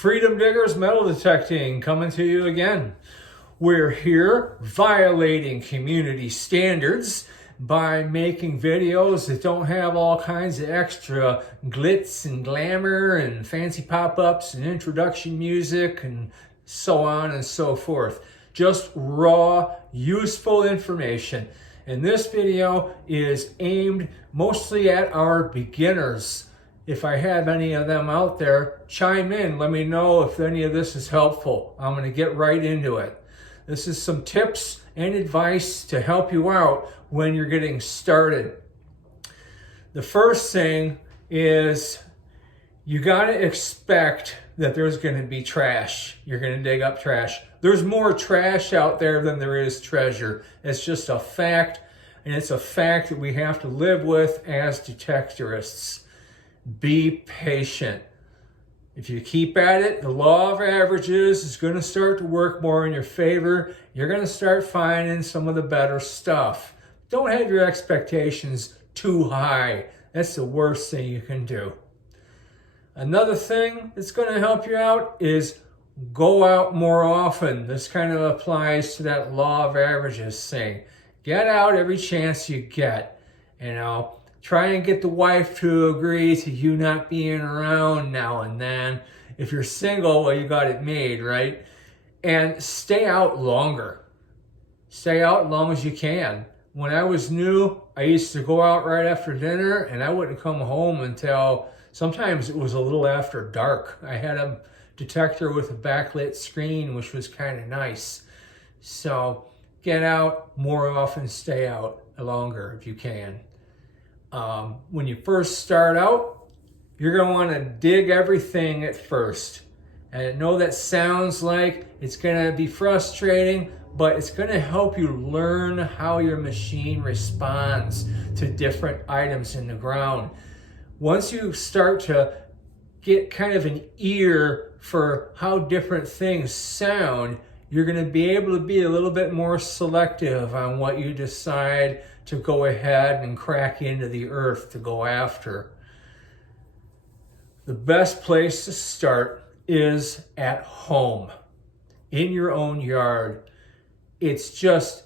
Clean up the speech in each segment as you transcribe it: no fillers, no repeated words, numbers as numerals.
Freedom Diggers Metal Detecting coming to you again. We're here violating community standards by making videos that don't have all kinds of extra glitz and glamour and fancy pop-ups and introduction music and so on and so forth. Just raw, useful information. And this video is aimed mostly at our beginners. If I have any of them out there, chime in. Let me know if any of this is helpful. I'm going to get right into it. This is some tips and advice to help you out when you're getting started. The first thing is you got to expect that there's going to be trash. You're going to dig up trash. There's more trash out there than there is treasure. It's just a fact, and it's a fact that we have to live with as detectorists. Be patient. If you keep at it, the law of averages is going to start to work more in your favor. You're going to start finding some of the better stuff. Don't have your expectations too high. That's the worst thing you can do. Another thing that's going to help you out is go out more often. This kind of applies to that law of averages thing. Get out every chance you get. Try and get the wife to agree to you not being around now and then. If you're single, well, you got it made, right? And stay out longer. Stay out as long as you can. When I was new, I used to go out right after dinner, and I wouldn't come home until sometimes it was a little after dark. I had a detector with a backlit screen, which was kind of nice. So get out more often, stay out longer if you can. When you first start out, you're going to want to dig everything at first. And I know that sounds like it's going to be frustrating, but it's going to help you learn how your machine responds to different items in the ground. Once you start to get kind of an ear for how different things sound, you're going to be able to be a little bit more selective on what you decide to go ahead and crack into the earth to go after. The best place to start is at home, in your own yard. It's just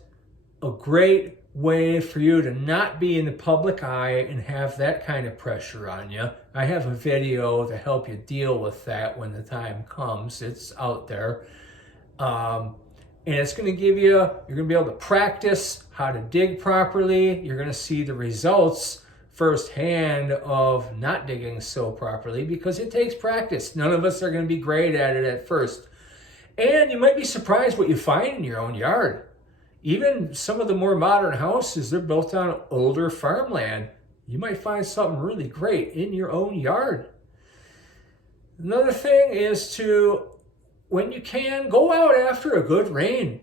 a great way for you to not be in the public eye and have that kind of pressure on you. I have a video to help you deal with that when the time comes. It's out there. And it's going to give you, you're going to be able to practice how to dig properly. You're going to see the results firsthand of not digging so properly because it takes practice. None of us are going to be great at it at first. And you might be surprised what you find in your own yard. Even some of the more modern houses, they're built on older farmland. You might find something really great in your own yard. Another thing is to, when you can, go out after a good rain.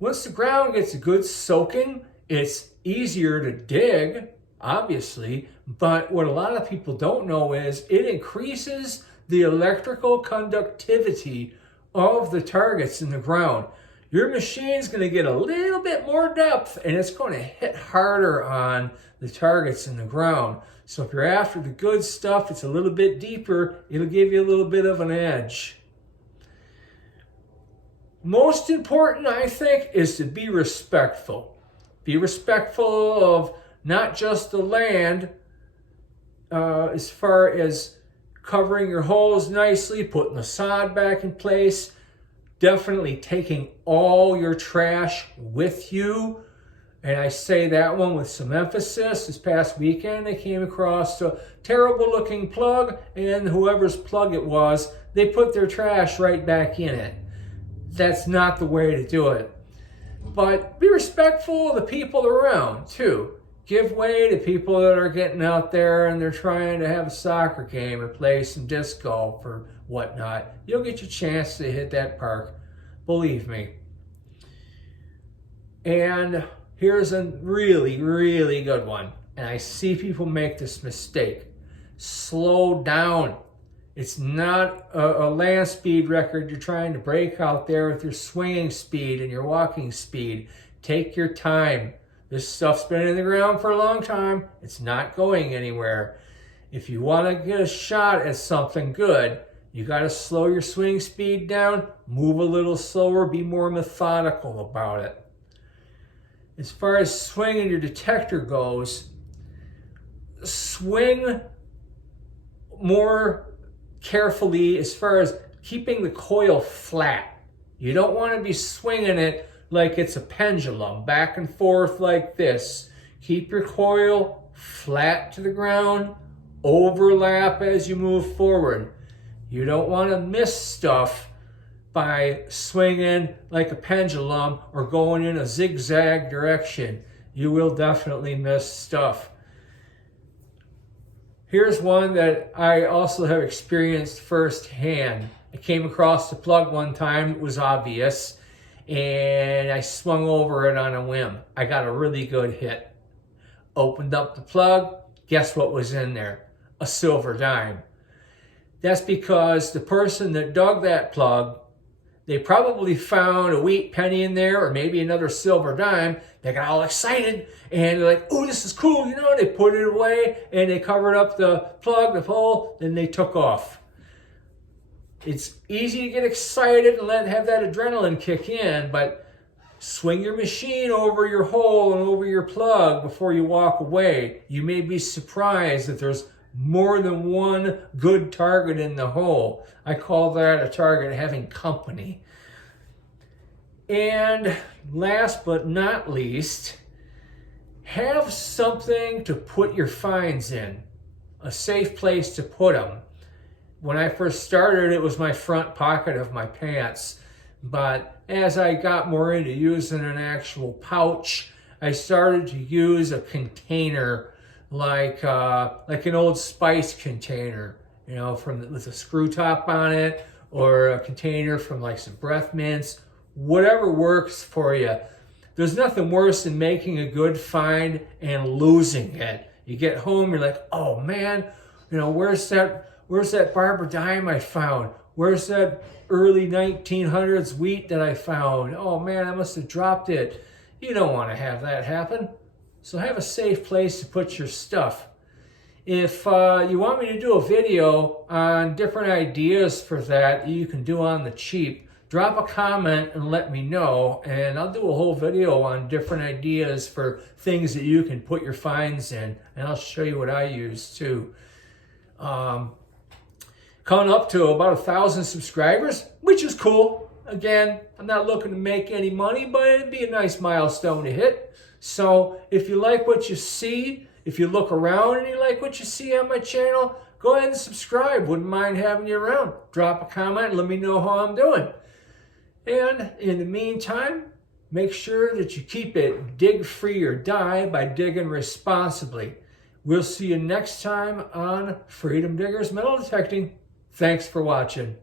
Once the ground gets a good soaking, it's easier to dig, obviously, but what a lot of people don't know is it increases the electrical conductivity of the targets in the ground. Your machine's going to get a little bit more depth and it's going to hit harder on the targets in the ground. So if you're after the good stuff, it's a little bit deeper, it'll give you a little bit of an edge. Most important, I think, is to be respectful. Be respectful of not just the land, as far as covering your holes nicely, putting the sod back in place, definitely taking all your trash with you. And I say that one with some emphasis. This past weekend, I came across a terrible looking plug, and whoever's plug it was, they put their trash right back in it. That's not the way to do it. But be respectful of the people around, too. Give way to people that are getting out there and they're trying to have a soccer game or play some disc golf or whatnot. You'll get your chance to hit that park. Believe me. And here's a really, really good one. And I see people make this mistake. Slow down. It's not a land speed record you're trying to break out there with your swinging speed and your walking speed. Take your time. This stuff's been in the ground for a long time. It's not going anywhere. If you want to get a shot at something good, You got to slow your swing speed down, move a little slower, be more methodical about it. As far as swinging your detector goes, swing more carefully as far as keeping the coil flat. You don't want to be swinging it like it's a pendulum, back and forth like this. Keep your coil flat to the ground, overlap as you move forward. You don't want to miss stuff by swinging like a pendulum or going in a zigzag direction. You will definitely miss stuff. Here's one that I also have experienced firsthand. I came across the plug one time, it was obvious, and I swung over it on a whim. I got a really good hit. Opened up the plug, guess what was in there? A silver dime. That's because the person that dug that plug, they probably found a wheat penny in there or maybe another silver dime. They got all excited and they're like, oh, this is cool, you know, they put it away and they covered up the plug, the hole, then they took off. It's easy to get excited and have that adrenaline kick in, but swing your machine over your hole and over your plug before you walk away. You may be surprised that there's more than one good target in the hole. I call that a target having company. And last but not least, have something to put your finds in, a safe place to put them. When I first started, it was my front pocket of my pants. But as I got more into using an actual pouch, I started to use a container like an Old Spice container, you know, with a screw top on it, or a container from like some breath mints, whatever works for you. There's nothing worse than making a good find and losing it. You get home, you're like, oh man, you know, where's that Barbara dime I found? Where's that early 1900s wheat that I found? Oh man, I must have dropped it. You don't want to have that happen. So have a safe place to put your stuff. If you want me to do a video on different ideas for that you can do on the cheap, drop a comment and let me know, and I'll do a whole video on different ideas for things that you can put your finds in, and I'll show you what I use too. Coming up to about 1,000 subscribers, which is cool. Again, I'm not looking to make any money, but it'd be a nice milestone to hit. So if you like what you see, if you look around and you like what you see on my channel, go ahead and subscribe. Wouldn't mind having you around. Drop a comment and let me know how I'm doing. And in the meantime, make sure that you keep it dig free or die by digging responsibly. We'll see you next time on Freedom Diggers Metal Detecting. Thanks for watching.